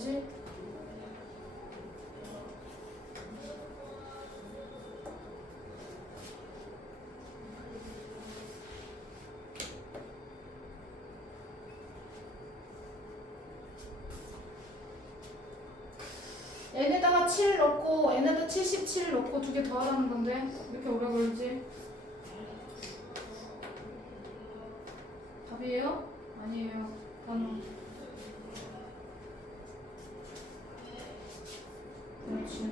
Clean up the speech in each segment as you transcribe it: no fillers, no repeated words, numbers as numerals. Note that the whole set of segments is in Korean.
되지? n에다가 7 넣고 n에다 77 넣고 두 개 더하라는 건데 이렇게 오래 걸리지? 답이에요? 아니에요. 번호. 그렇지.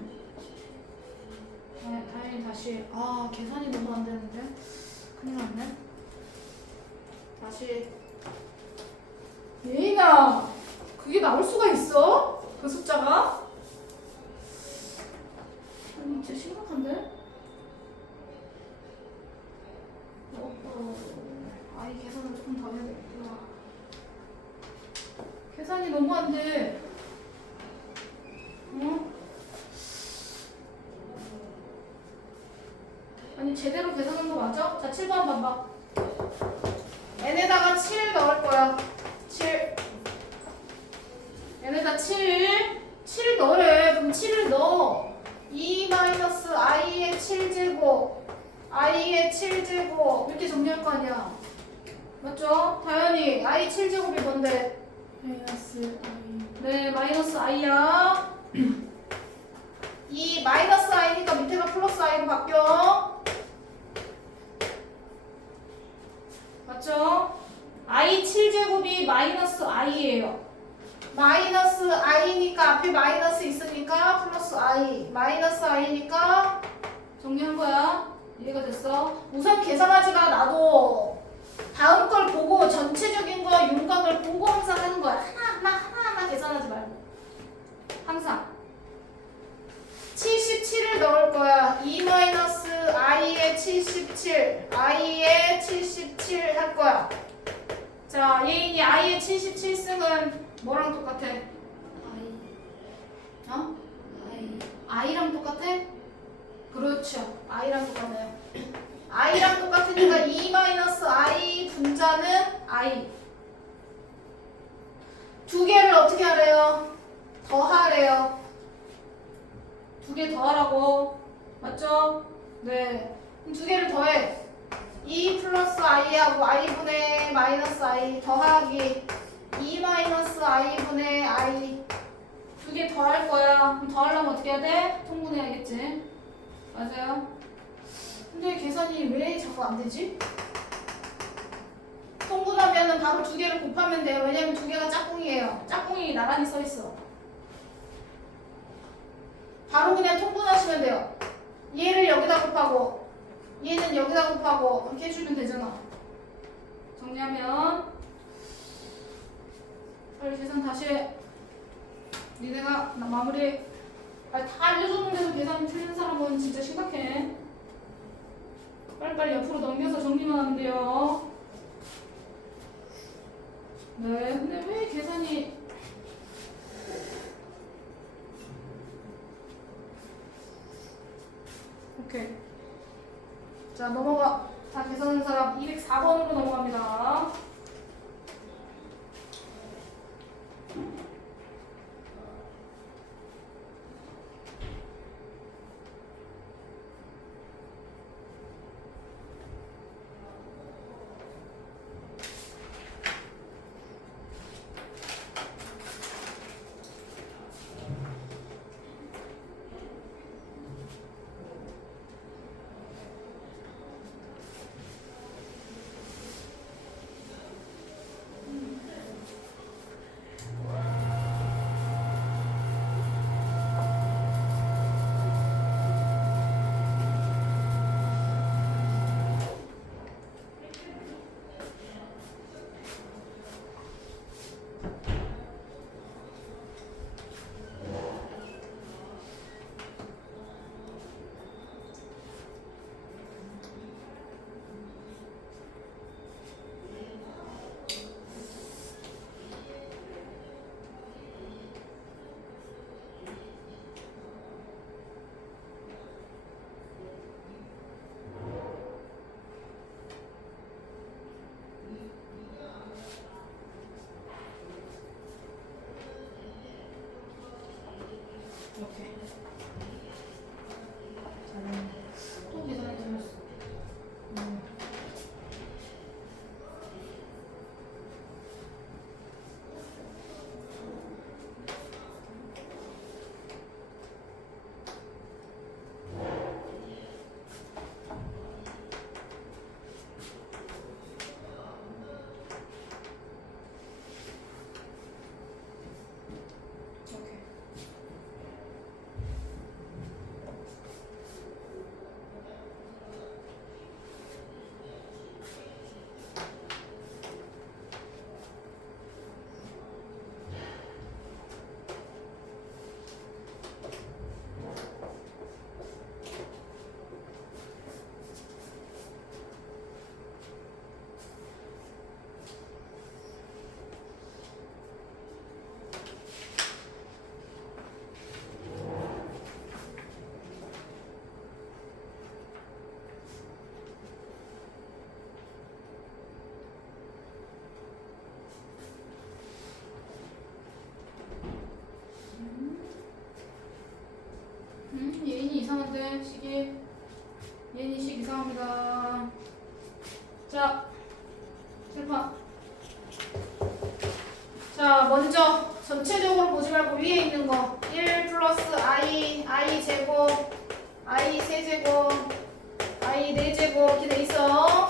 다행히 다시. 아, 계산이 너무 안 되는데? 큰일 났네. 다시. 예인아, 그게 나올 수가 있어? 그 숫자가? 아니, 진짜 심각한데? 아이, 계산을 조금 더 해야 되겠구나. 계산이 너무 안 돼. 응? 아니 제대로 계산한 거 맞아? 자 7번 봐봐. n에다가 7 넣을 거야. 7 n에다 7 넣으래. 그럼 7을 넣어. 2-i의 7제곱 i의 7제곱 이렇게 정리할 거 아니야. 맞죠? 다현이 i 7제곱이 뭔데? 마이너스 i. 네, 마이너스 i야. 이 마이너스 i니까 밑에가 플러스 i로 바뀌어. 맞죠? i 7제곱이 마이너스 i예요. 마이너스 i니까 앞에 마이너스 있으니까 플러스 i. 마이너스 i니까 정리한 거야. 이해가 됐어? 우선 계산하지 마. 나도 다음 걸 보고 전체적인 거 윤곽을 보고 항상 하는 거야. 하나하나 계산하지 말고. 항상 77을 넣을 거야. 2-i의 77 i의 77 할 거야. 자, 예인이 i의 77승은 뭐랑 똑같아? i. 어? i. i랑 똑같아? 그렇죠. i랑 똑같네요. i랑 똑같으니까 2-i 분자는 i. 두 개를 어떻게 하래요? 더하래요. 두 개 더하라고. 맞죠? 네. 그럼 두 개를 더해. 2 플러스 i하고 i분의 마이너스 i 더하기 2 마이너스 i분의 i 두 개 더할 거야. 그럼 더하려면 어떻게 해야 돼? 통분해야겠지. 맞아요. 근데 계산이 왜 자꾸 안 되지? 통분하면은 바로 두 개를 곱하면 돼요. 왜냐면 두 개가 짝꿍이에요. 짝꿍이 나란히 써 있어. 바로 그냥 통분하시면 돼요. 얘를 여기다 곱하고 얘는 여기다 곱하고 그렇게 해주면 되잖아. 정리하면 빨리 계산 다시 해. 니네가 나 마무리. 다 알려줬는데도 계산이 틀린 사람은 진짜 심각해. 빨리빨리 옆으로 넘겨서 정리만 하면 돼요. 네, 근데 왜 계산이 오케이. 자, 넘어가. 다 계산한 사람 204번으로 넘어갑니다. 자, 칠판. 자, 먼저 전체적으로 보지 말고 위에 있는 거 1 플러스 i, i 제곱, i 세제곱, i 4제곱 이렇게 돼 있어.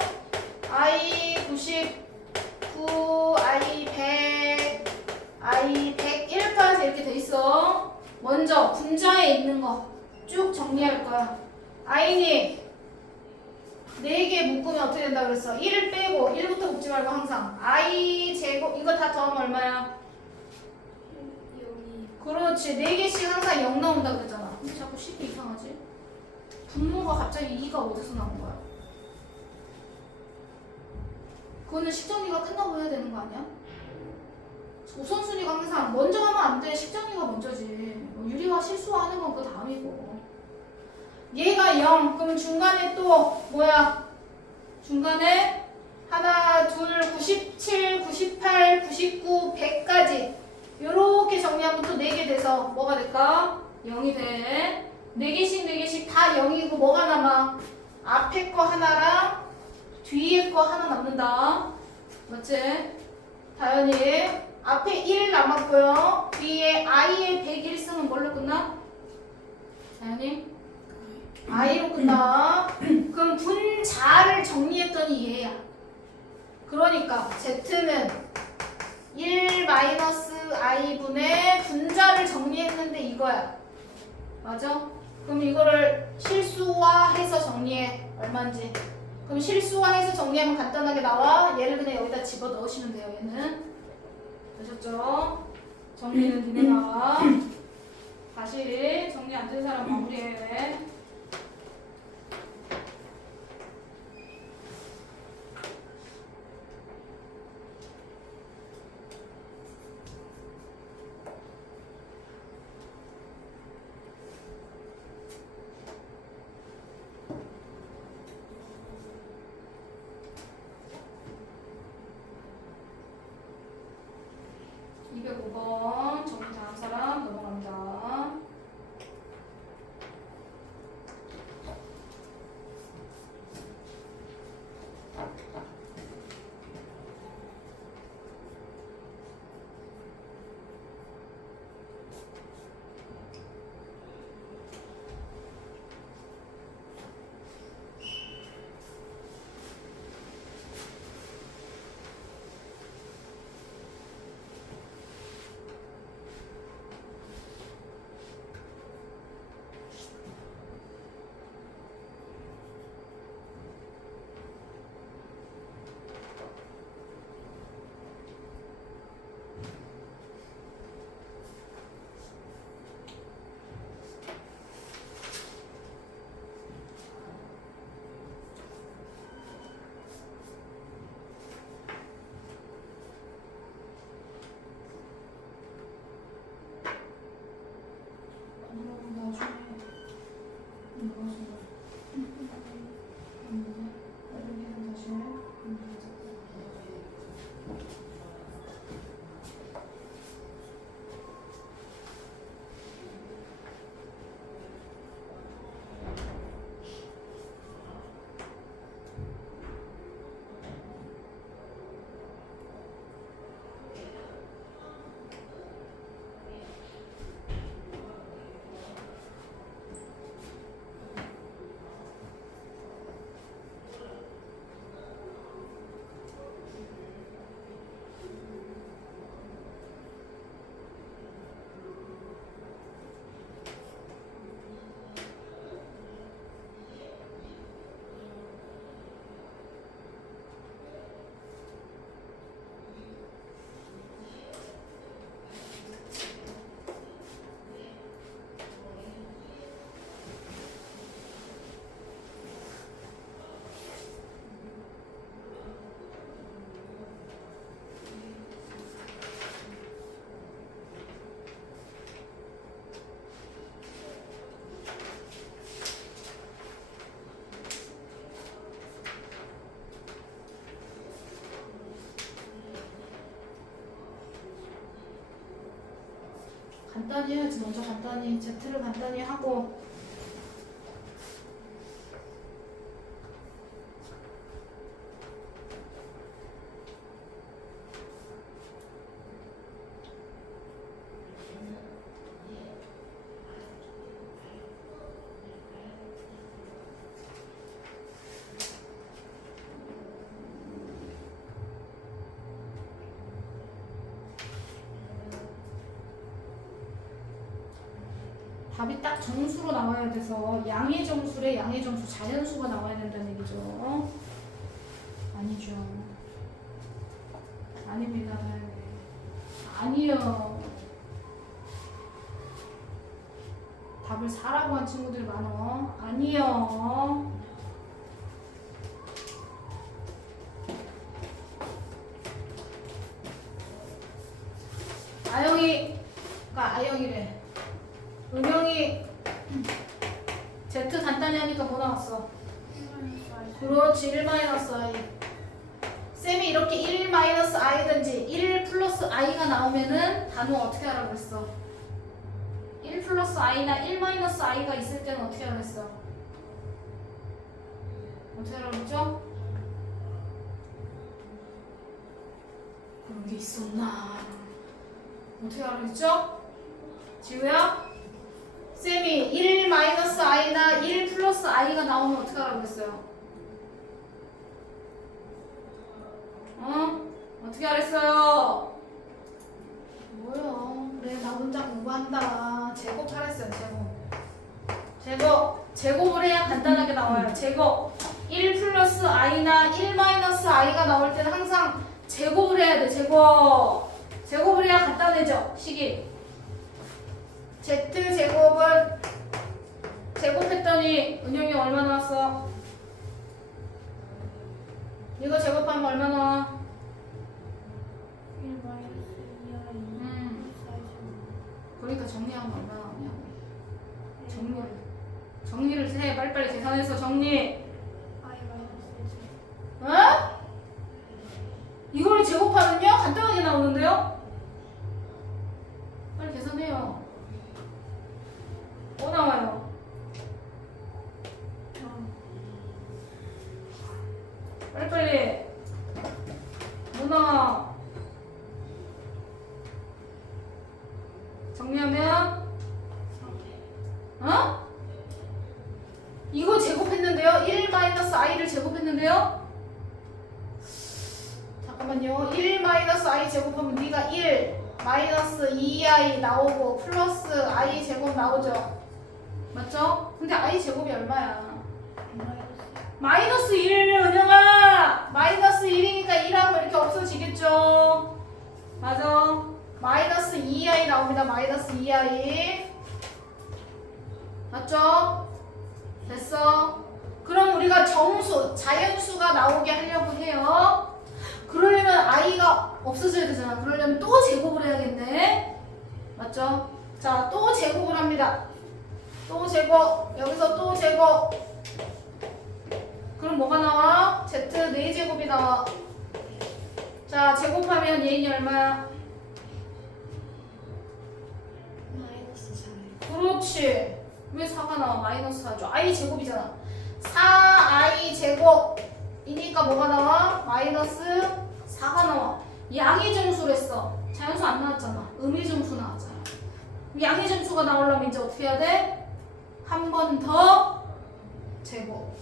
i 99, i 100, i 101까지 이렇게 돼 있어. 먼저 분자에 있는 거 쭉 정리할 거야. i니 4개 묶으면 어떻게 된다 그랬어? 1을 빼고 1부터 묶지 말고 항상 i 제곱 이거 다 더하면 얼마야? 0이 그렇지. 4개씩 항상 0 나온다 그랬잖아. 근데 자꾸 식이 이상하지? 분모가 갑자기 2가 어디서 나온 거야? 그거는 식정리가 끝나고 해야 되는 거 아니야? 우선순위가 항상 먼저 하면 안 돼. 식정리가 먼저지. 뭐 유리화 실수하는 건 그 다음이고. 얘가 0. 그럼 중간에 또 뭐야? 중간에 하나, 둘, 97, 98, 99, 100까지 요렇게 정리하면 또 4개 돼서 뭐가 될까? 0이 돼. 4개씩 다 0이고 뭐가 남아? 앞에 거 하나랑 뒤에 거 하나 남는다. 맞지? 다현이 앞에 1 남았고요. 뒤에 i의 101승은 뭘로 끝나? 다현이? i로 끝나. 그럼 분자를 정리했더니 얘야. 그러니까 z는 1-i분의 분자를 정리했는데 이거야. 맞아? 그럼 이거를 실수화해서 정리해. 얼마인지. 그럼 실수화해서 정리하면 간단하게 나와. 얘를 그냥 여기다 집어 넣으시면 돼요. 얘는. 되셨죠? 정리는 니네가. 다시 정리 안 된 사람 마무리해. 정리 다한 사람 넘어갑니다. 간단히 해야지. 먼저 간단히 Z를 간단히 하고 답이 딱 정수로 나와야 돼서 양의 정수래 양의 정수 자연수가 나와야 된다는 얘기죠. 아니죠. 아닙니다. 아니요. 답을 4라고 한 친구들 많어. 아니요. 아영이래. 은영이 Z 간단히 하니까 뭐 나왔어? 그렇지 1-i. 쌤이 이렇게 1-i든지 1 플러스 i가 나오면은 단어 어떻게 하라고 했어? 1 플러스 i나 1 마이너스 i가 있을 때는 어떻게 하라고 했어? 어떻게 하라고 했죠? 그런 게 있었나? 어떻게 하라고 했죠? 지우야? 쌤이 1 마이너스 i나 1 플러스 i가 나오면 어떻게 하라고 했어요? 어떻게 하랬어요? 뭐야? 그래 나 혼자 공부한다. 제곱하랬어요. 제곱을 해야 간단하게 나와요. 제곱 1 플러스 i나 1 마이너스 i가 나올 때는 항상 제곱을 해야 돼. 제곱을 해야 간단해져 식이. Z제곱은 제곱했더니 은영이 얼마 나왔어? 이거 제곱하면 얼마 나와? 1 마이너스 2i 그러니까 정리하면 얼마 나오냐고. 정리를 해. 빨리빨리 계산해서 정리. i 마이너스 1 어? 이거를 제곱하면요? 간단하게 나오는데요? 빨리 계산해요. 뭐 나와요? 빨리빨리. 뭐 나와? 정리하면 어? 이거 제곱했는데요? 1 마이너스 i를 제곱했는데요? 잠깐만요. 1 마이너스 i 제곱하면 네가 1 마이너스 2i 나오고 플러스 i 제곱 나오죠? 맞죠? 근데 i 제곱이 얼마야? 마이너스 1, 은영아! 마이너스 1이니까 1하고 이렇게 없어지겠죠? 맞아. 마이너스 2i 나옵니다. 마이너스 2i. 맞죠? 됐어. 그럼 우리가 정수, 자연수가 나오게 하려고 해요. 그러려면 i가 없어져야 되잖아. 그러려면 또 제곱을 해야겠네. 맞죠? 자, 또 제곱을 합니다. 또 제곱. 여기서 또 제곱. 그럼 뭐가 나와? Z 4제곱이 나와. 자, 제곱하면 얘는 얼마야? 마이너스 4 그렇지. 왜 4가 나와? 마이너스 4죠. i 제곱이잖아. 4i 제곱이니까 뭐가 나와? 마이너스 4가 나와. 양의 정수를 했어. 자연수 안 나왔잖아. 음의 정수 나왔잖아. 양의 정수가 나오려면 이제 어떻게 해야 돼? 한 번 더 제곱.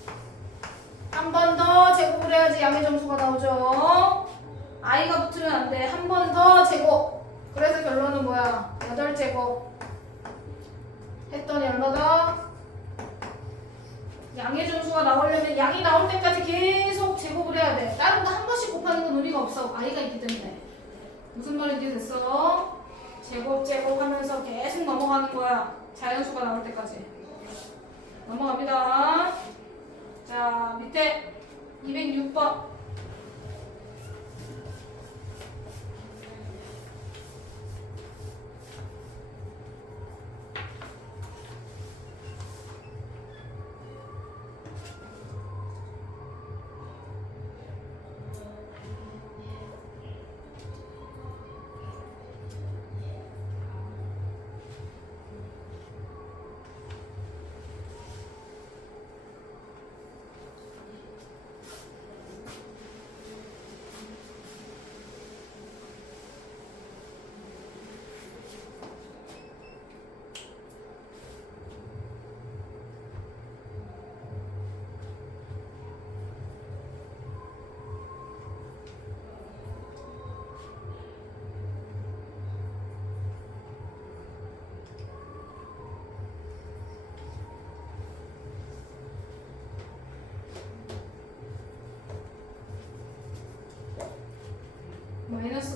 한 번 더 제곱을 해야지 양의 정수가 나오죠. i가 붙으면 안 돼. 한 번 더 제곱. 그래서 결론은 뭐야? 8제곱. 했더니 얼마다? 양의 정수가 나오려면 양이 나올 때까지 계속 제곱을 해야 돼. 다른 거 한 번씩 곱하는 건 의미가 없어. i가 있기 때문에. 무슨 말인지 됐어? 제곱 하면서 계속 넘어가는 거야. 자연수가 나올 때까지. 넘어갑니다. 자, 밑에 206번.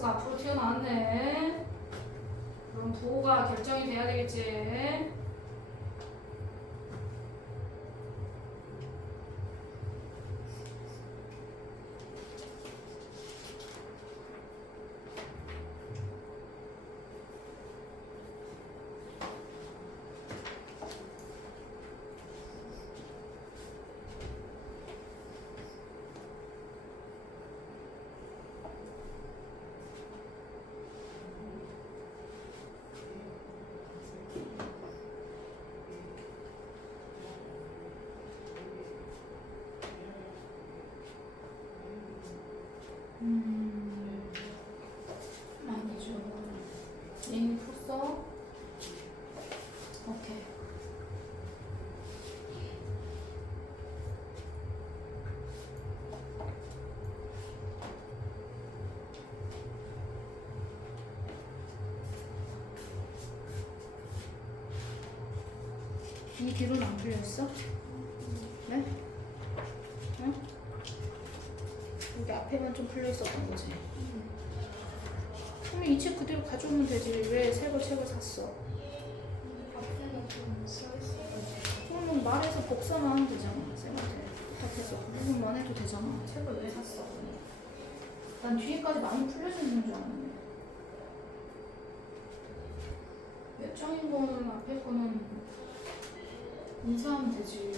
마이너스가 앞으로 튀어나왔네. 그럼 부호가 결정이 돼야 되겠지. 아니죠. 이미 풀었어? 오케이. 이 뒤로는 안 풀렸어? 네? 응? 여기 앞에만 좀 풀려 있었던 거지. 그럼 이 책 그대로 가져오면 되지. 왜 새 책을 샀어? 앞에는 좀 써있어가지고. 그러면 말해서 복사만 하면 되잖아. 쌤한테 부탁해서 부분만 해도 되잖아. 책을 왜 샀어? 난 뒤에까지 많이 풀려져 있는 줄 알았는데. 몇 장인 거는 앞에 거는 인사하면 되지.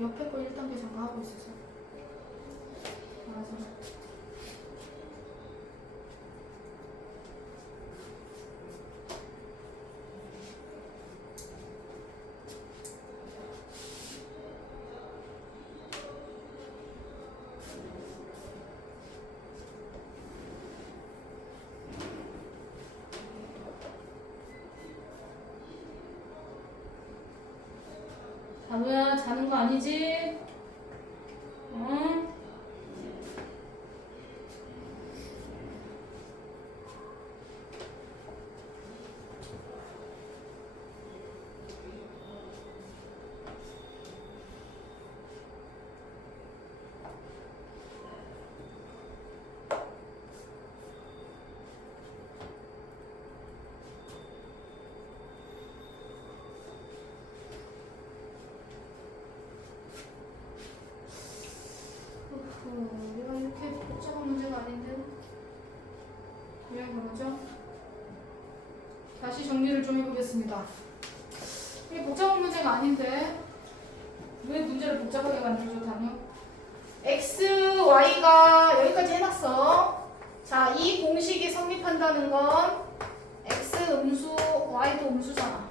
옆에 거 1단계 잠깐 하고 있어서. 맞아. 단우야, 자는 거 아니지? 응? 내가 이렇게 복잡한 문제가 아닌데 왜 그러죠? 다시 정리를 좀 해보겠습니다. 이게 복잡한 문제가 아닌데 왜 문제를 복잡하게 만들죠, 단요? x, y가 여기까지 해놨어. 자, 이 공식이 성립한다는 건 x 음수, y도 음수잖아.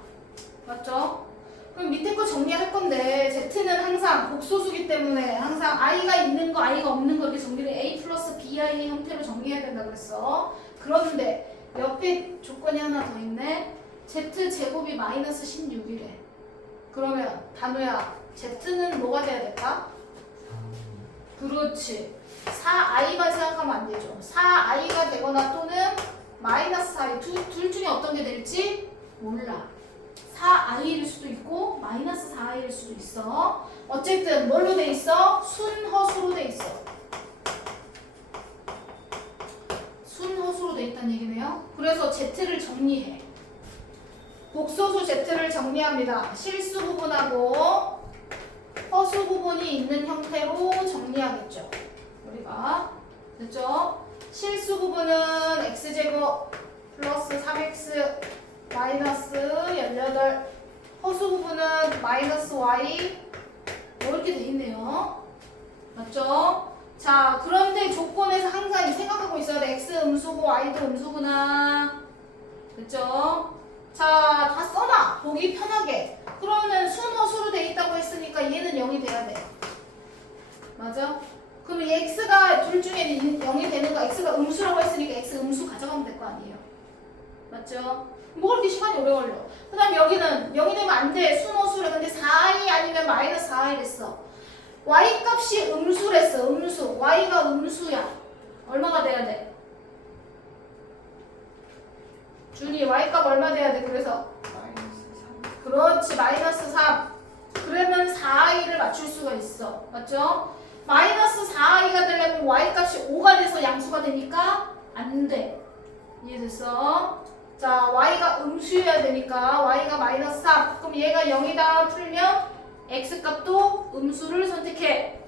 맞죠? 그럼 밑에 거 정리할 건데 z는 항상 복소수기 때문에 항상 i가 있는 거, i가 없는 거 이렇게 정리를 a 플러스 bi 형태로 정리해야 된다고 그랬어. 그런데 옆에 조건이 하나 더 있네. z제곱이 마이너스 16이래. 그러면 단우야, z는 뭐가 돼야 될까? 그렇지. 4i만 생각하면 안 되죠. 4i가 되거나 또는 마이너스 4i 둘 중에 어떤 게 될지 몰라. 4i일 수도 있고 마이너스 4i일 수도 있어. 어쨌든 뭘로 돼 있어? 순허수로 돼 있어. 순허수로 돼 있다는 얘기네요. 그래서 z를 정리해. 복소수 z를 정리합니다. 실수 부분하고 허수 부분이 있는 형태로 정리하겠죠. 우리가 됐죠? 실수 부분은 x제곱 플러스 3x 마이너스 18 허수 부분은 마이너스 y 이렇게 돼 있네요. 맞죠? 자, 그런데 조건에서 항상 생각하고 있어야 돼. x 음수고 y도 음수구나. 됐죠? 자, 다 써놔. 보기 편하게. 그러면 순허수로 돼 있다고 했으니까 얘는 0이 돼야 돼. 맞아? 그럼 이 x가 둘 중에 0이 되는 거, x가 음수라고 했으니까 x 음수 가져가면 될 거 아니에요. 맞죠? 뭐가 그렇게 시간이 오래 걸려? 그 다음 여기는 0이 되면 안 돼. 순호수래. 근데 4i 아니면 마이너스 4i랬어. y 값이 음수랬어. 음수. y가 음수야. 얼마가 돼야 돼? 준이 y 값 얼마 돼야 돼? 그래서 마이너스 3. 그렇지. 마이너스 3. 그러면 4i를 맞출 수가 있어. 맞죠? 마이너스 4i가 되려면 y값이 5가 돼서 양수가 되니까 안 돼. 이해됐어? 자, y가 음수여야 되니까 y가 마이너스 3. 그럼 얘가 0이다 풀면 x값도 음수를 선택해.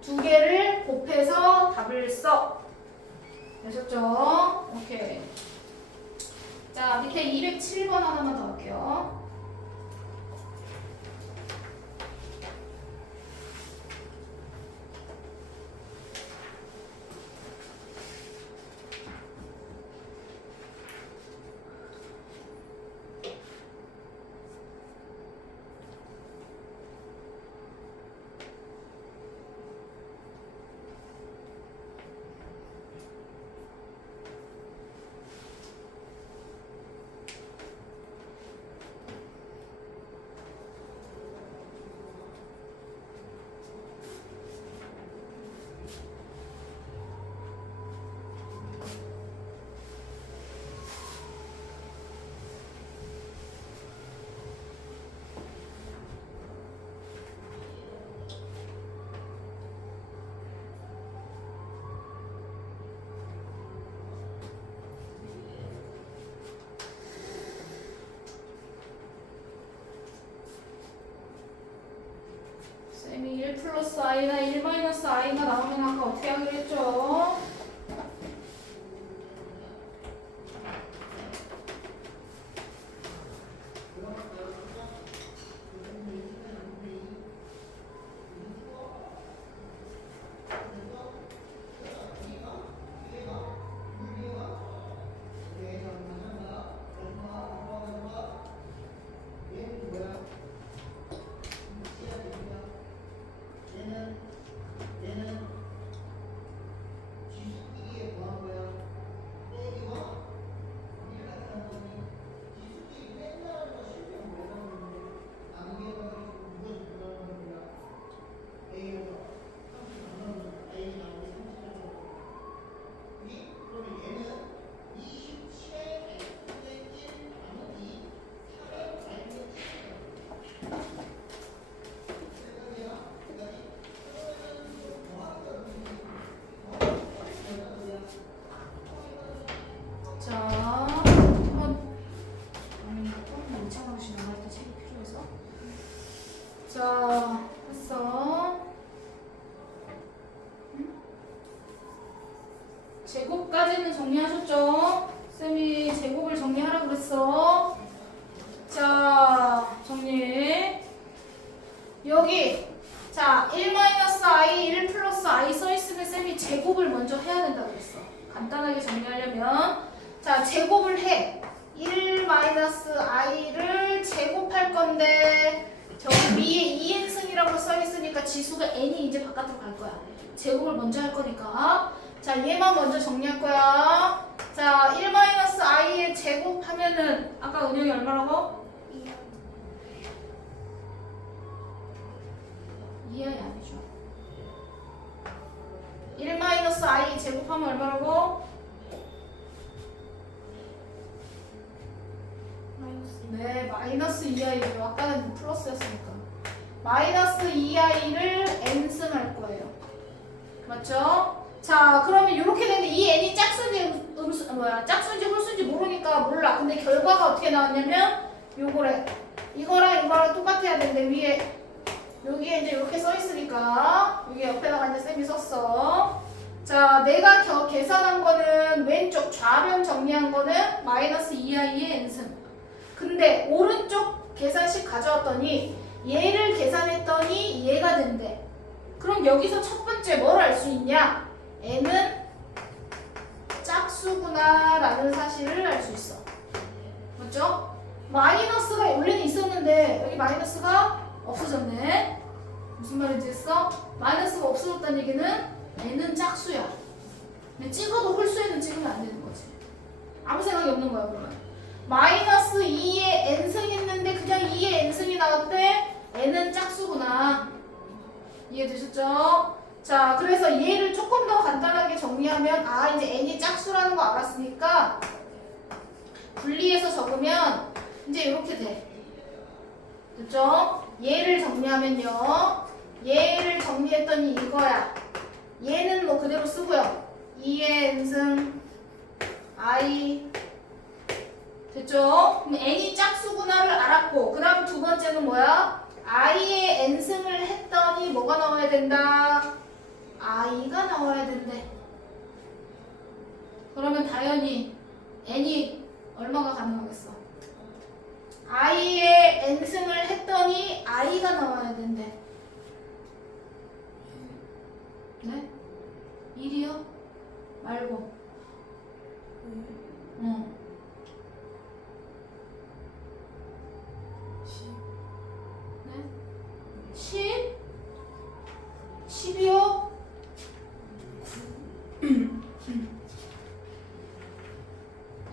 두 개를 곱해서 답을 써. 되셨죠? 오케이. 자, 밑에 207번 하나만 더 할게요. 쌤이 1 플러스 i나 1 마이너스 i가 나오면 아까 어떻게 하기로 했죠? 자, 한번 이창원 씨 나갈 때 책이 필요해서. 자, 했어. 제곱까지는 정리하셨죠? 쌤이 제곱을 정리하라 그랬어. 자, 정리. 여기 자, 1-i, 1 플러스 i 써있으면 쌤이 제곱을 먼저 해야 된다고 그랬어. 간단하게 정리하려면 자, 제곱을 해. 1-i를 제곱할 건데 저기 위에 2n승이라고 써있으니까 지수가 n이 이제 바깥으로 갈 거야. 제곱을 먼저 할 거니까. 자, 얘만 먼저 정리할 거야. 자, 1-i의 제곱하면은 아까 은영이 얼마라고? 2i 아니죠. 1-i 제곱하면 얼마라고? 네, 마이너스 2i죠. 아까는 플러스였으니까. 마이너스 2i를 n승 할 거예요. 맞죠? 자, 그러면 이렇게 되는데 이 n이 짝수인지 짝수인지 홀수인지 모르니까 몰라. 근데 결과가 어떻게 나왔냐면 요거래. 이거랑 똑같아야 되는데 위에 여기에 이제 이렇게 써 있으니까 여기 옆에다가 이제 쌤이 썼어. 자, 내가 계산한 거는 왼쪽 좌변 정리한 거는 마이너스 2i의 n승. 근데 오른쪽 계산식 가져왔더니 얘를 계산했더니 얘가 된대. 그럼 여기서 첫 번째 뭘 알 수 있냐? n은 짝수구나 라는 사실을 알 수 있어. 맞죠? 마이너스가 원래는 있었는데 여기 마이너스가 없어졌네. 무슨 말인지 했어? 마이너스가 없어졌다는 얘기는 n은 짝수야. 근데 찍어도 홀수에는 찍으면 안 되는 거지. 아무 생각이 없는 거야 그러면. 마이너스 2에 n승이 있는데 그냥 2에 n승이 나왔대. n은 짝수구나. 이해되셨죠? 자, 그래서 얘를 조금 더 간단하게 정리하면 아, 이제 n이 짝수라는 거 알았으니까 분리해서 적으면 이제 이렇게 돼. 됐죠? 얘를 정리하면요. 얘를 정리했더니 이거야. 얘는 뭐 그대로 쓰고요. 2의 n승 i 됐죠? 그럼 n이 짝수구나를 알았고 그 다음 두 번째는 뭐야? i의 n승을 했더니 뭐가 나와야 된다? i가 나와야 된대. 그러면 당연히 n이 얼마가 가능하겠어? i의 n승을 했더니 i가 나와야 된대. 네? 1이요? 말고 응. 10. 네? 10? 10이요?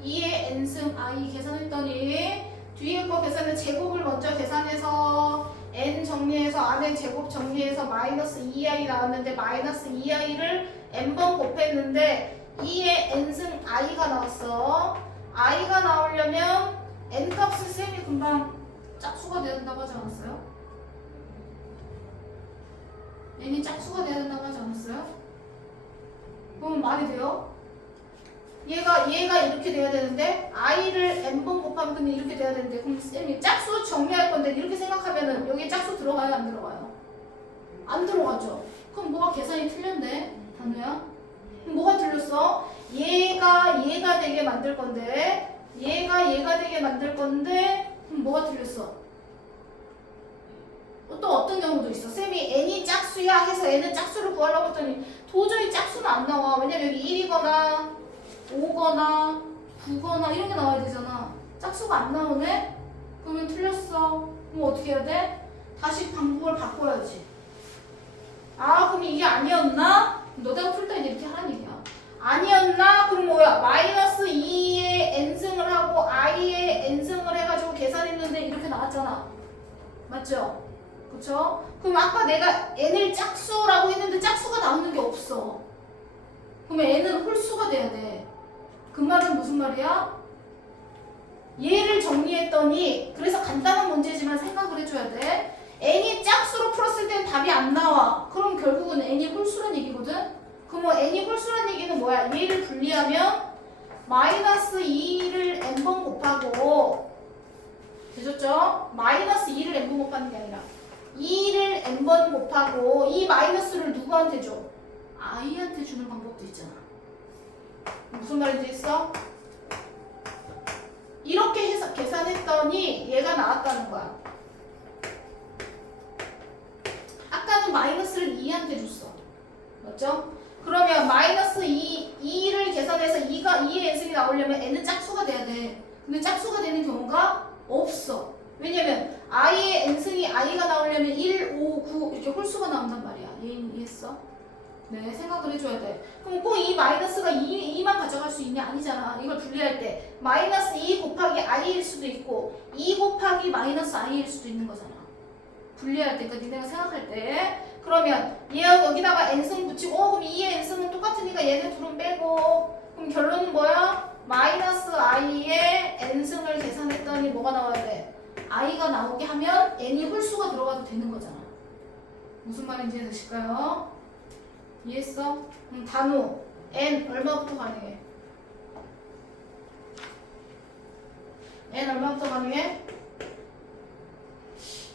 2의 n승 i 계산했더니 뒤에 거 계산은 제곱을 먼저 계산해서 n 정리해서 안에 제곱 정리해서 마이너스 2i 나왔는데 마이너스 2i를 n번 곱했는데 2의 n승 i가 나왔어. i가 나오려면 n 값을 쌤이 금방 짝수가 돼야 된다고 하지 않았어요? n이 짝수가 돼야 된다고 하지 않았어요? 그럼 말이 돼요? 얘가 이렇게 돼야 되는데 i를 n번 곱하면 근데 이렇게 돼야 되는데 그럼 쌤이 짝수 정리할 건데 이렇게 생각하면은 여기에 짝수 들어가요 안 들어가요? 안 들어가죠. 그럼 뭐가 계산이 틀렸네 단우야? 그럼 뭐가 틀렸어? 얘가 되게 만들 건데 얘가 되게 만들 건데 그럼 뭐가 틀렸어? 또 어떤 경우도 있어. 쌤이 n이 짝수야 해서 n은 짝수를 구하려고 했더니 도저히 짝수는 안 나와. 왜냐면 여기 1이거나 5거나 9거나 이런 게 나와야 되잖아. 짝수가 안 나오네? 그러면 틀렸어. 그럼 어떻게 해야 돼? 다시 방법을 바꿔야지. 아 그럼 이게 아니었나? 너네가 풀 때 이렇게 하라는 얘기야. 아니었나? 그럼 뭐야? 마이너스 2의 n승을 하고 i의 n승을 해가지고 계산했는데 이렇게 나왔잖아. 맞죠? 그쵸? 그럼 아까 내가 n을 짝수라고 했는데 짝수가 나오는 게 없어. 그러면 n은 홀수가 돼야 돼. 그 말은 무슨 말이야? 얘를 정리했더니 그래서 간단한 문제지만 생각을 해줘야 돼. n이 짝수로 풀었을 때는 답이 안 나와. 그럼 결국은 n이 홀수란 얘기거든? 그러면 n이 홀수란 얘기는 뭐야? 얘를 분리하면 마이너스 2를 n번 곱하고 되셨죠? 마이너스 2를 n번 곱하는 게 아니라 2를 n번 곱하고 이 마이너스를 누구한테 줘? i한테 주는 방법도 있잖아. 무슨 말인지 했어? 이렇게 해서 계산했더니 얘가 나왔다는 거야. 아까는 마이너스를 2한테 줬어. 맞죠? 그러면 마이너스 2를 계산해서 2의 n승이 나오려면 n은 짝수가 돼야 돼. 근데 짝수가 되는 경우가 없어. 왜냐면 i의 n승이 i가 나오려면 1, 5, 9 이렇게 홀수가 나온단 말이야. 이해했어? 네, 생각을 해줘야 돼. 그럼 꼭 이 마이너스가 2만 가져갈 수 있냐? 아니잖아. 이걸 분리할 때 마이너스 2 곱하기 i일 수도 있고 2 곱하기 마이너스 i일 수도 있는 거잖아. 분리할 때, 그러니까 니네가 생각할 때 그러면 얘 여기다가 n승 붙이고 그럼 2의 n승은 똑같으니까 얘네 둘은 빼고 그럼 결론은 뭐야? 마이너스 i의 n승을 계산했더니 뭐가 나와야 돼? i가 나오게 하면 n이 홀수가 들어가도 되는 거잖아. 무슨 말인지 되실까요? 이해했어? 단우 n 얼마부터 가능해? n 얼마부터 가능해?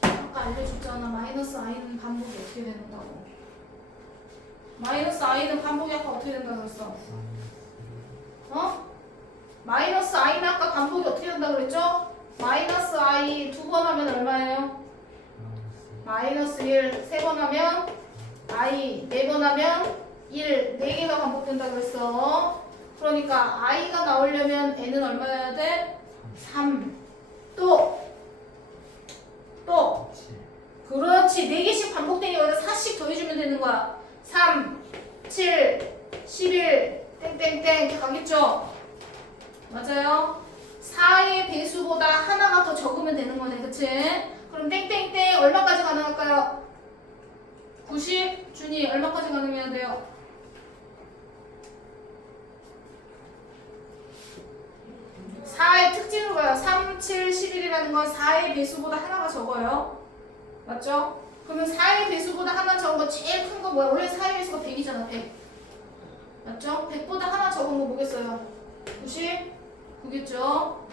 아까 알려줬잖아. 마이너스 i는 반복이 어떻게 된다고. 마이너스 i는 반복이 아까 어떻게 된다고 했어? 어? 마이너스 i는 아까 반복이 어떻게 된다고 그랬죠? 마이너스 i 두 번 하면 얼마예요? 마이너스 1 세 번 하면 i 4번 하면 1 4개가 반복된다고 했어. 그러니까 i가 나오려면 n은 얼마여야 돼? 3 또 그렇지 4개씩 반복되니까 여기다 4씩 더해주면 되는 거야. 3 7 11 땡땡땡 이렇게 가겠죠? 맞아요? 4의 배수보다 하나가 더 적으면 되는 거네. 그치? 그럼 땡땡땡 얼마까지 가능할까요? 90? 준이 얼마까지 가능해야 돼요? (4의) 특징은 뭐예요? 3, 7, 11이라는 건 4의 배수보다 하나가 적어요. 맞죠? 그러면 4의 배수보다 하나 적은 거 제일 큰 거 뭐야? 원래 4의 배수가 100이잖아. 100. 맞죠? 100보다 하나 적은 거 뭐겠어요? 90? 9겠죠?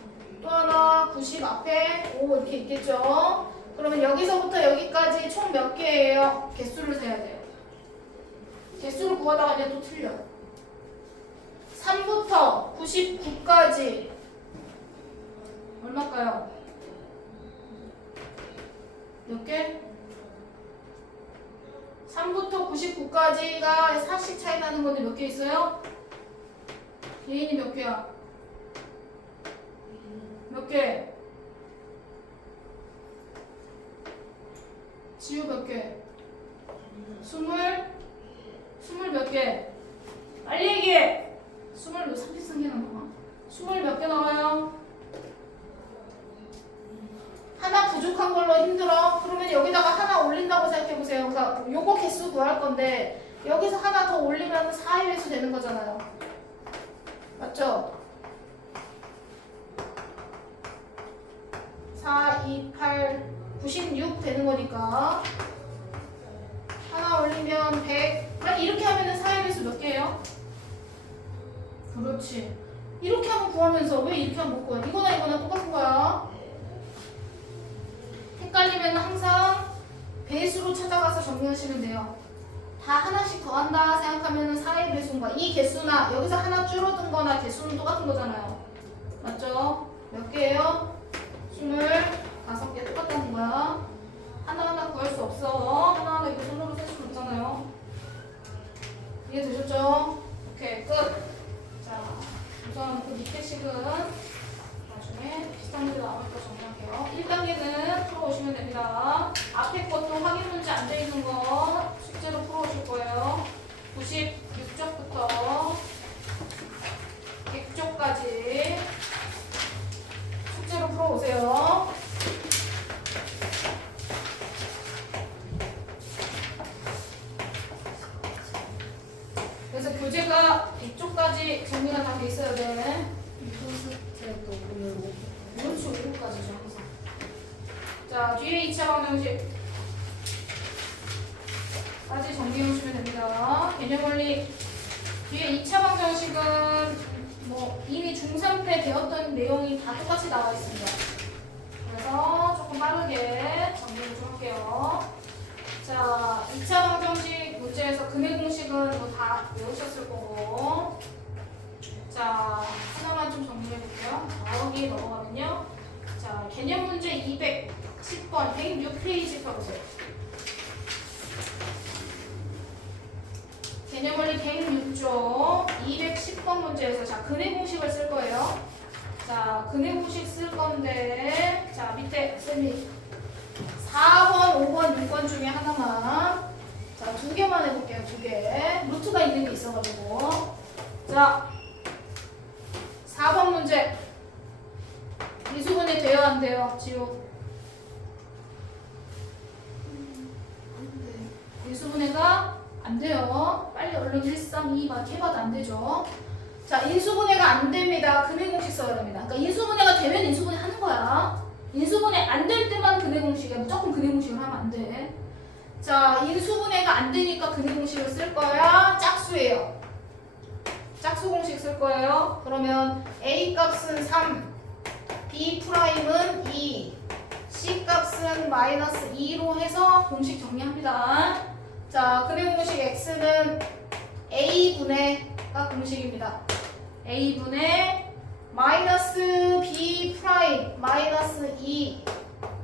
또 하나 90 앞에 5 이렇게 있겠죠? 그러면 여기서부터 여기까지 총 몇 개예요? 개수를 세야 돼요. 개수를 구하다가 이제 또 틀려. 3부터 99까지 얼마일까요? 몇 개? 3부터 99까지가 4씩 차이 나는 건데 몇 개 있어요? 예인이 몇 개야? 몇 개? 지우 몇 개? 20 몇 개? 빨리 얘기해! 33개 나와. 20 몇 개 나와요? 하나 부족한 걸로 힘들어? 그러면 여기다가 하나 올린다고 생각해보세요. 그러니까 요거 개수 구할 건데 여기서 하나 더 올리면 4의 배수 되는 거잖아요. 맞죠? 4, 2, 8, 96 되는 거니까 하나 올리면 100. 이렇게 하면은 4의 배수 몇 개예요? 그렇지. 이렇게 하면 구하면서 왜 이렇게 하면 못 구해? 이거나 이거나 똑같은 거야. 헷갈리면 항상 배수로 찾아가서 정리하시면 돼요. 다 하나씩 더한다 생각하면 4의 배수인 거야. 이 개수나 여기서 하나 줄어든 거나 개수는 똑같은 거잖아요. 맞죠? 몇 개예요? 25개 똑같다는 거야. 하나하나 구할 수 없어. 하나하나 이렇게 손으로 셀 수는 없잖아요. 이해되셨죠? 오케이, 끝. 자, 우선 그 밑에 식은 나중에 비슷한 문제 나오니까 정리할게요. 1단계는 풀어오시면 됩니다. 앞에 것도 확인 문제 안 돼 있는 거 숙제로 풀어오실 거예요. 96쪽부터 100쪽까지 숙제로 풀어오세요. 그래서 교재가 이쪽까지 정리가 다 돼 있어야 돼. 이코스트도 오늘 그렇지, 5까지죠 항상. 자, 뒤에 2차 방정식까지 정리해 오시면 됩니다. 개념원리 뒤에 2차 방정식은 뭐 이미 중3 때 배웠던 내용이 다 똑같이 나와 있습니다. 그래서 조금 빠르게 정리를 좀 할게요. 자, 2차 방정식 문제에서 근해 공식은 뭐 다 외우셨을 거고. 자, 하나만 좀 정리해 볼게요. 여기 넘어가면요. 자, 개념 문제 210번, 106페이지 펴보세요. 개념 원리 106쪽 210번 문제에서 자, 근해 공식을 쓸 거예요. 자, 근해 공식 쓸 건데, 자, 밑에 쌤이 4번, 5번, 6번 중에 하나만. 자, 2개만 해볼게요. 2개. 루트가 있는 게 있어가지고. 자, 4번 문제. 미수분해 돼요, 안 돼요? 지우. 미수분해가 안 돼요. 빨리 얼른 1, 3, 2 막 해봐도 안 되죠. 자, 인수분해가 안 됩니다. 근해 공식 써야 됩니다. 그러니까 인수분해가 되면 인수분해 하는 거야. 인수분해 안 될 때만 근해 공식이야. 무조건 근해 공식을 하면 안 돼. 자, 인수분해가 안 되니까 근해 공식을 쓸 거야. 짝수예요. 짝수 공식 쓸 거예요. 그러면 A 값은 3, B 프라임은 2, C 값은 마이너스 2로 해서 공식 정리합니다. 자, 근해 공식 X는 A분의가 공식입니다. A분의 마이너스 B 프라임 마이너스 2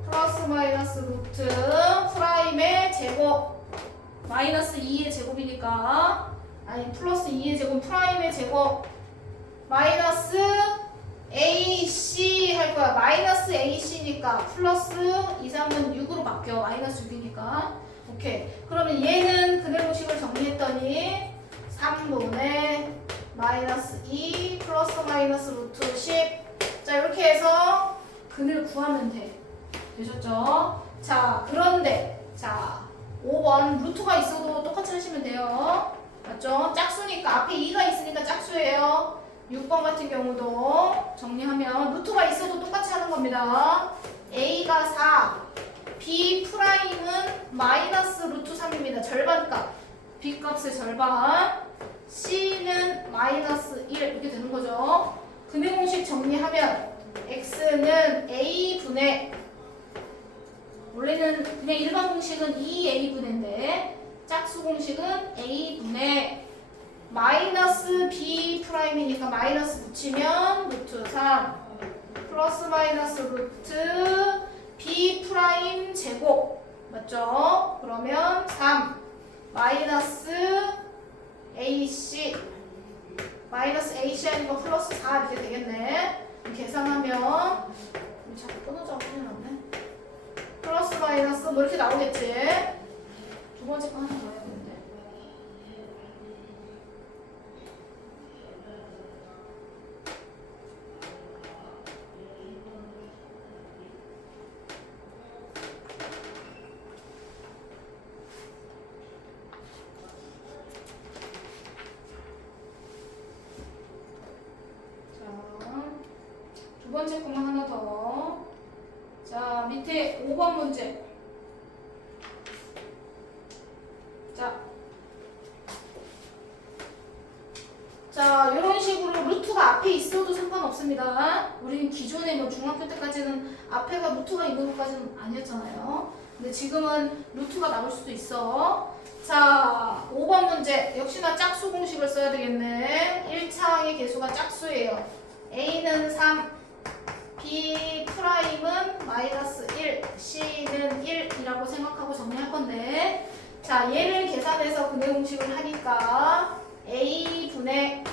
플러스 마이너스 루트 프라임의 제곱 마이너스 2의 제곱이니까 아니 플러스 2의 제곱 프라임의 제곱 마이너스 AC 할 거야. 마이너스 AC니까 플러스 2, 3은 6으로 바뀌어. 마이너스 6이니까. 오케이. 그러면 얘는 근해 공식을 정리했더니 3분의 마이너스 2 플러스 마이너스 루트 10. 자, 이렇게 해서 근을 구하면 돼. 되셨죠? 자, 그런데 자 5번 루트가 있어도 똑같이 하시면 돼요. 맞죠? 짝수니까 앞에 2가 있으니까 짝수예요. 6번 같은 경우도 정리하면 루트가 있어도 똑같이 하는 겁니다. A가 4, B 프라임은 마이너스 루트 3입니다. 절반값. B 값의 절반. C는 마이너스 1 이렇게 되는 거죠. 근해 공식 정리하면 X는 A분의 원래는 그냥 일반 공식은 2A분의인데 짝수 공식은 A분의 마이너스 B 프라임이니까 마이너스 붙이면 루트 3 플러스 마이너스 루트 B 프라임 제곱 맞죠? 그러면 3 마이너스 AC 마이너스 AC 아니고 플러스 4 이렇게 되겠네. 계산하면 자꾸 끊어져 큰일 났네. 플러스 마이너스 뭐 이렇게 나오겠지? 두 번째 거 하나 더 해야 되는데. 두 번째 거만 하나 더. 자, 밑에 5번 문제. 자, 이런 식으로 루트가 앞에 있어도 상관없습니다. 우리는 기존에 뭐 중학교 때까지는 앞에가 루트가 있는 것까지는 아니었잖아요. 근데 지금은 루트가 나올 수도 있어. 자, 5번 문제. 역시나 짝수 공식을 써야 되겠네. 1차항의 개수가 짝수예요. A는 3, B 프라임은 마이너스 1, C는 1이라고 생각하고 정리할 건데 자 얘를 계산해서 근해 공식을 하니까 A분의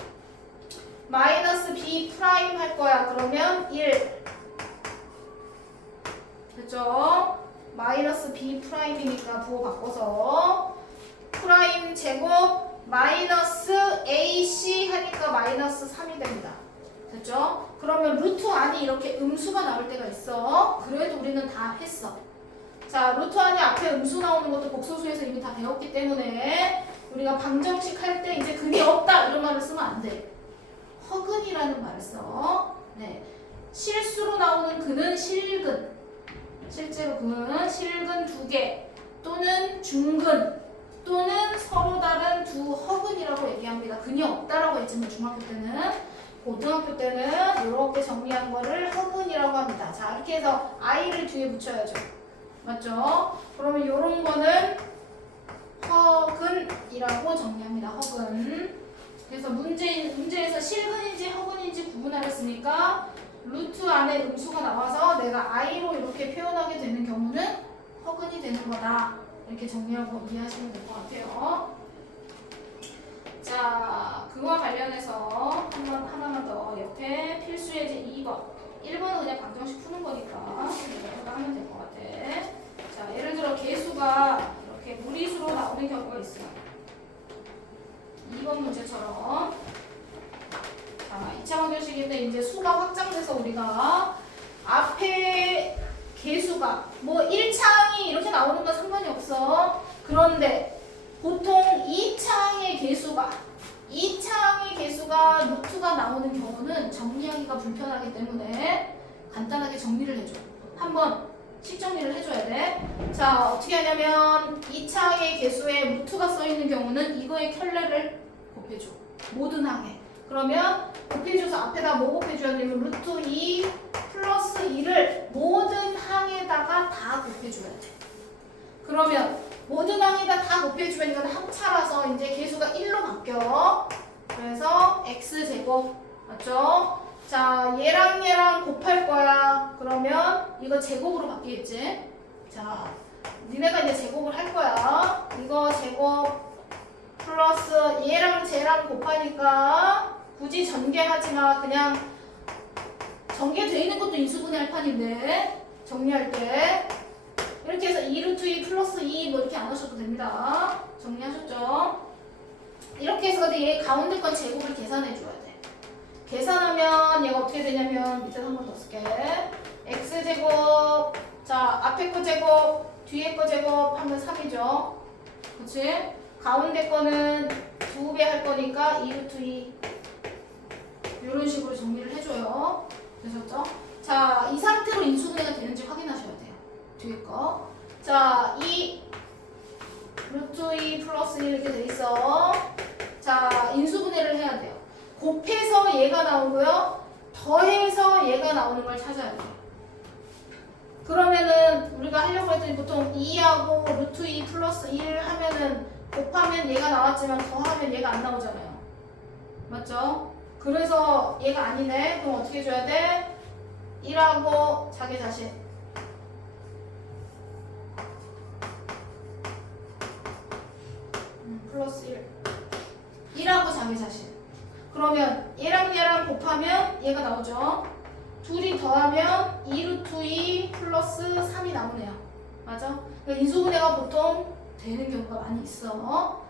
마이너스 B 프라임 할 거야. 그러면 1 됐죠? 마이너스 B 프라임이니까 부호 바꿔서 프라임 제곱 마이너스 AC 하니까 마이너스 3이 됩니다. 됐죠? 그러면 루트 안이 이렇게 음수가 나올 때가 있어. 그래도 우리는 다 했어. 자, 루트 안에 앞에 음수 나오는 것도 복소수에서 이미 다 배웠기 때문에 우리가 방정식 할 때 이제 근이 없다 이런 말을 쓰면 안 돼. 허근이라는 말을 써. 네. 실수로 나오는 근은 실근. 실제로 근은 실근 2개 또는 중근 또는 서로 다른 두 허근이라고 얘기합니다. 근이 없다라고 했지만 중학교 때는 고등학교 때는 이렇게 정리한 거를 허근이라고 합니다. 자, 이렇게 해서 I를 뒤에 붙여야죠. 맞죠? 그러면 이런 거는 허근이라고 정리합니다. 허근. 그래서 문제에서 실근인지 허근인지 구분하랬으니까 루트 안에 음수가 나와서 내가 I로 이렇게 표현하게 되는 경우는 허근이 되는 거다. 이렇게 정리하고 이해하시면 될 것 같아요. 자, 그와 관련해서 하나만 더 옆에 필수 예제 2번. 1번은 그냥 방정식 푸는 거니까 이거 하면 될 것 같아. 자, 예를 들어 개수가 이렇게 무리수로 나오는 경우가 있어요. 2번 문제처럼. 자, 2차 방정식인데 이제 수가 확장돼서 우리가 앞에 개수가 뭐 1차항이 이렇게 나오는 건 상관이 없어. 그런데 보통 2차항의 개수가 루트가 나오는 경우는 정리하기가 불편하기 때문에 간단하게 정리를 해줘. 한번 식정리를 해줘야 돼. 자, 어떻게 하냐면 2차항의 개수에 루트가 써있는 경우는 이거의 켤레를 곱해줘. 모든 항에. 그러면 곱해줘서 앞에다 뭐 곱해줘야 되면 루트 2 플러스 2를 모든 항에다가 다 곱해줘야 돼. 그러면 모든 항에다 다 곱해주면 이건 합차라서 이제 개수가 1로 바뀌어. 그래서 x제곱 맞죠? 자, 얘랑 곱할 거야. 그러면 이거 제곱으로 바뀌겠지? 자, 니네가 이제 제곱을 할 거야. 이거 제곱 플러스 얘랑 쟤랑 곱하니까 굳이 전개하지 마. 그냥 전개되어 있는 것도 인수분해할 판인데 정리할 때 이렇게 해서 2루트 2 플러스 2 뭐 이렇게 안 하셔도 됩니다. 정리하셨죠? 이렇게 해서 얘 가운데 건 제곱을 계산해 줘야 돼. 계산하면 얘가 어떻게 되냐면 밑에 한 번 더 쓸게. x제곱 자 앞에 거 제곱 뒤에 거 제곱 하면 3이죠. 그치? 가운데 거는 2배 할 거니까 2루트 2 이런 식으로 정리를 해줘요. 되셨죠? 자, 이 상태로 인수분해가 되는지 확인하셔야 돼요. 뒤에 거. 자, 2 루트 2 플러스 1 이렇게 돼 있어. 자, 인수분해를 해야 돼요. 곱해서 얘가 나오고요. 더해서 얘가 나오는 걸 찾아야 돼요. 그러면은 우리가 하려고 했더니 보통 2하고 루트 2 플러스 1 하면은 곱하면 얘가 나왔지만 더하면 얘가 안 나오잖아요. 맞죠? 그래서 얘가 아니네. 그럼 어떻게 해줘야 돼? 1하고 자기 자신. 플러스 1. 1하고 자기 자신. 그러면 얘랑 얘랑 곱하면 얘가 나오죠. 둘이 더하면 2루트 2 플러스 3이 나오네요. 맞아? 그러니까 인수분해가 보통 되는 경우가 많이 있어.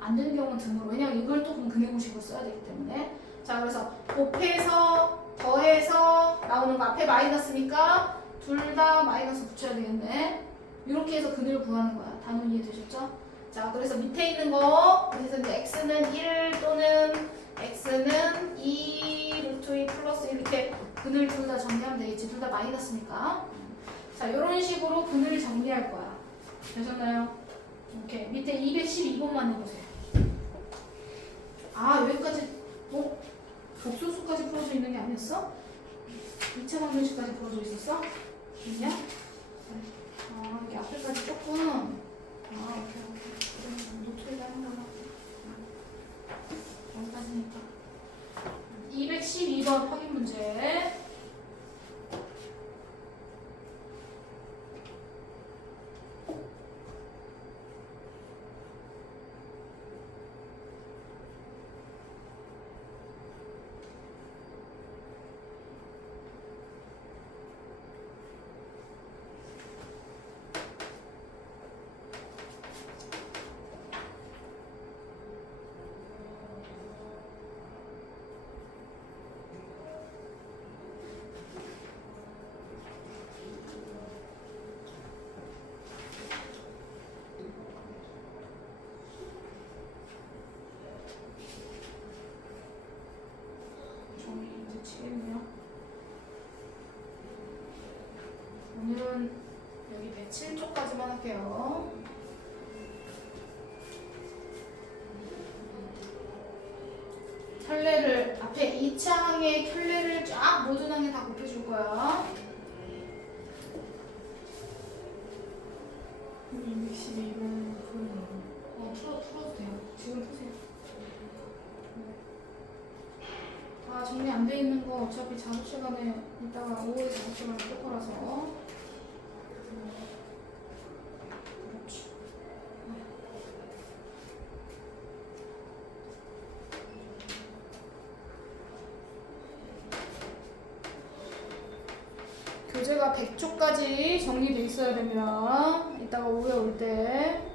안 되는 경우는 드물어. 왜냐면 이걸 또 근해공식으로 써야 되기 때문에. 자, 그래서 곱해서 더해서 나오는 거 앞에 마이너스니까 둘 다 마이너스 붙여야 되겠네. 이렇게 해서 근을 구하는 거야. 단원 이해되셨죠? 자, 그래서 밑에 있는 거 그래서 이제 x는 1 또는 x는 2 루트 2 플러스 이렇게 근을 둘 다 정리하면 되겠지. 둘 다 마이너스니까. 자, 이런 식으로 근을 정리할 거야. 되셨나요? 오케이. 밑에 212번만 해보세요. 아, 여기까지 복소수까지 풀어져 있는 게 아니었어? 2차 방정식까지 풀어져 있었어? 있냐? 아, 여기 앞에까지 조금. 아, 오케이. 노트에다 한 거나. 여기까지니까. 212번 확인 문제. 치겠네요. 오늘은 여기 107쪽까지만 할게요. 켤레를 앞에 2차항의 켤레를 쫙 모든 항에 다 곱해줄 거야. 212번 풀어도 돼요. 지금 푸세요. 아, 정리 안 돼 있는 거 어차피 작업 시간에 이따가 오후에 작업 시간에 볼 거라서. 그렇지. 교재가 100쪽까지 정리돼 있어야 됩니다. 이따가 오후에 올 때.